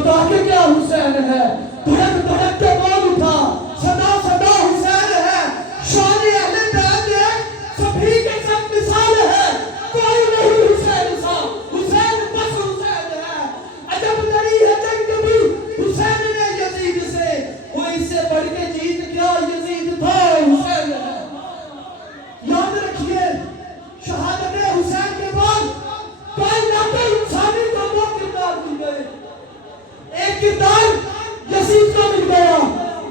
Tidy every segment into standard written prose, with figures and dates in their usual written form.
بتا کے کیا حسین ہے، دھڑک دھڑک کے بول اٹھا صدا صدا حسین ہے، شان اہل بیت ایک سبھی کے سب مثال ہے، کوئی نہیں حسین سا، حسین بس حسین ہے، عجب لڑی ہے جنگ بھی حسین نے یزید سے، وہ اس سے بڑھ کے جیت گیا یزید تھا حسین ہے۔ یاد رکھیے شہادت حسین کے بعد کائنات انسانی کو دو کردار مل گئے، ایک کردار یزید کو مل گیا،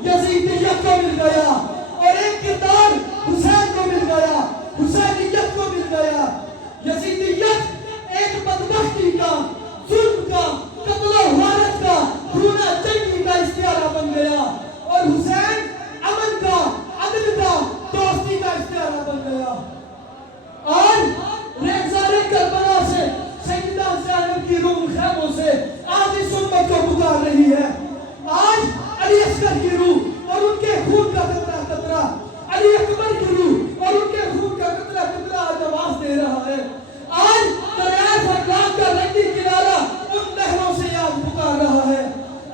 یزیدیت کو مل گیا، اور ایک کردار حسین کو مل گیا، حسینیت کو مل گیا۔ یزیدیت ایک بدبختی کا، ظلم کا، قتل و غارت کا، خون جنگی کا اشتہار بن گیا، اور حسین امن کا، عدل کا، دوستی کا اشتہار بن گیا۔ اور ریزار کربلا سے سیدہ زینب کی روح خیموں سے آج اس امت کو پکار رہی ہے، آج علی اصغر کی روح اور ان کے خون کا قطرہ قطرہ، علی اکبر کی روح اور ان کے خون کا قطرہ قطرہ آج آواز دے رہا ہے، آج دریائے فرات کا رنگی کنارہ ان نہروں سے آج پکار رہا ہے۔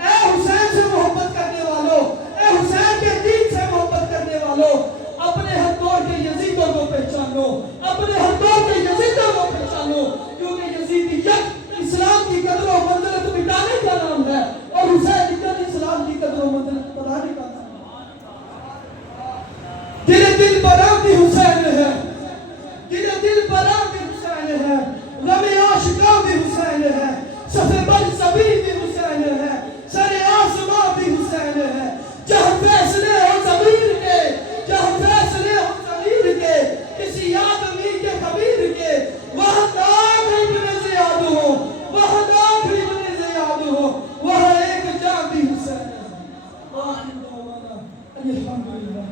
اے حسین سے محبت کرنے والوں، اے حسین کے دین سے محبت کرنے والوں، اپنے ہتھوں کے یزیدوں کو پہچانو، اپنے ہتھوں کے یزیدوں کو پہچانو، کیونکہ یزیدیت اسلام کی قدر و منزلت مٹانے کا نام ہے، اور حسینیت اسلام کی قدر و منزلت بڑھانے کا نام ہے۔ دل برا بھی حسین ہے، دل برا بھی حسین ہے، غم عاشقاں بھی حسین ہے، صف بر بھی حسین ہے، سر آسماں بھی حسین ہے، جہاں فیصلے ہو ضمیر کے، جہاں فیصلے ہو ضمیر کے، کسی آدمی کے خبیر کے، وہاں نام ابن زیاد ہو، وہاں نام ابن زیاد ہو، وہاں ایک جان بھی حسین ہے۔ الحمدللہ۔